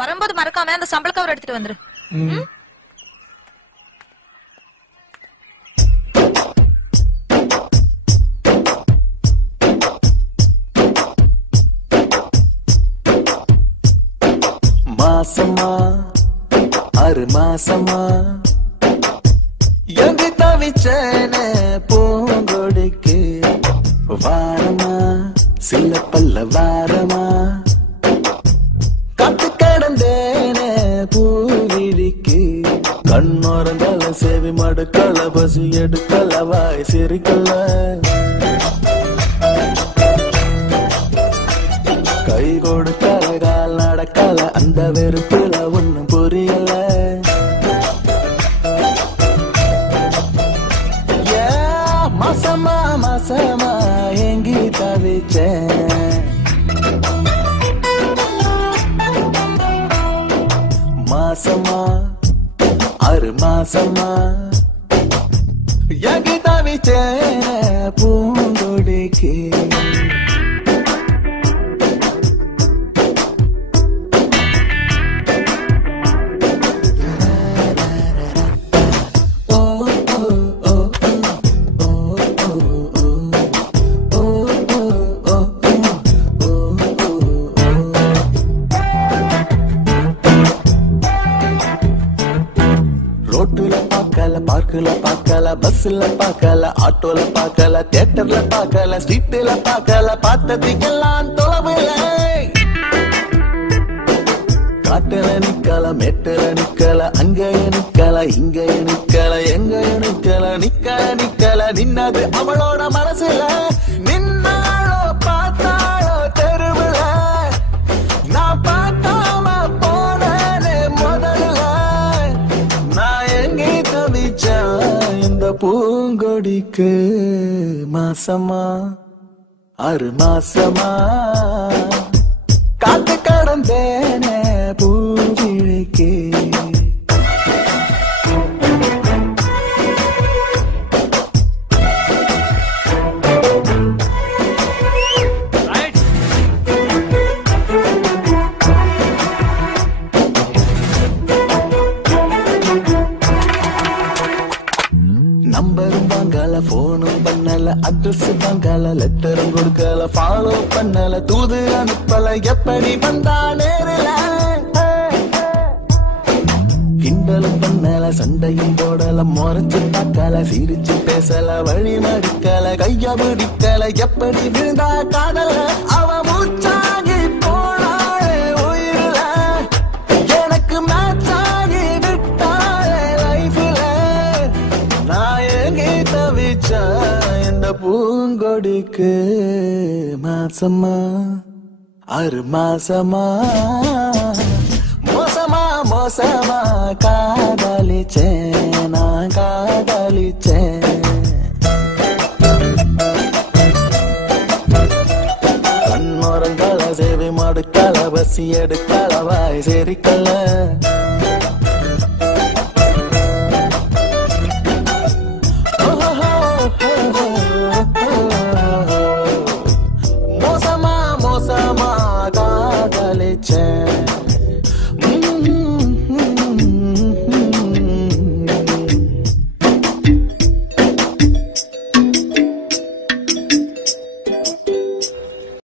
வரும்போது மறக்காம அந்த சம்பள கவர் எடுத்துட்டு வந்துரு. மாசமா 6 மாசமா எங்கு தவிச்சேன பூங்கொடிக்கு வாரமா சில பல்ல வாரமா காத்து கடந்தேன பூவிழிக்கு கண்ணோரங்கள சேவி மடுக்கல பசி எடுக்கல வாய் சிரிக்கல கை கொடுக்கல கால் நடக்கல அந்த வெறுப்புல ஒண்ணும் புரியல மாசமா மாசமா எங்கி தவிச்சேன் மாசமா 6 மாசமா எங்கி தவிச்சேன் பூங்கொடிக்கு பார்க்கல பார்க்கல பஸ்ல பார்க்கல ஆட்டோல பார்க்கல தியேட்டர்ல பார்க்கல ஸ்ட்ரீட்ல பார்க்கல பார்த்ததுக்கெல்லாம் தொலைவில்ல காட்டுல நிக்கல மேட்டுல நிக்கல அங்கேய நிக்கல இங்கேய நிக்கல எங்கேய நிக்கல நிக்கல நின்னது அவளோட மனசுல நின்னாளோ பார்த்தாளோ தெருவுல நான் பார்க்காம போனே முதல்ல நான் எங்கே தவிச்சேன் இந்த பூங்கொடிக்கு மாசமா 6 மாசமா காத்து கடந்தேனே பூவிழிக்கு நம்பரும் வாங்கல போனும் பண்ணல அட்ரஸ் வாங்கல லெட்டரும் கொடுக்கல ஃபாலோ பண்ணல தூது அனுப்பல எப்படி வந்தா நேரில கிண்டலும் பண்ணல சண்டையும் போடல முறைச்சு பார்க்கல சிரிச்சு பேசல வழி மடிக்கல கைய பிடிக்கல எப்படி விழுந்தா காதல அவ மூச்சாகி போனாளே உயிரில எனக்கு மேட்சாகி விட்டாளே லைஃப்ல நான் எங்கே தவிச்சேன் இந்த பூங்கொடிக்கு மாசமா 6 மாசமா மோசமா மோசமா காதலிச்சேன் நான் காதலிச்சேன் கண்ணோரங்கள சேவை மடுக்கல பசி எடுக்கல வாய் சிரிக்கல மோசமா மோசமா காதலிச்சேன்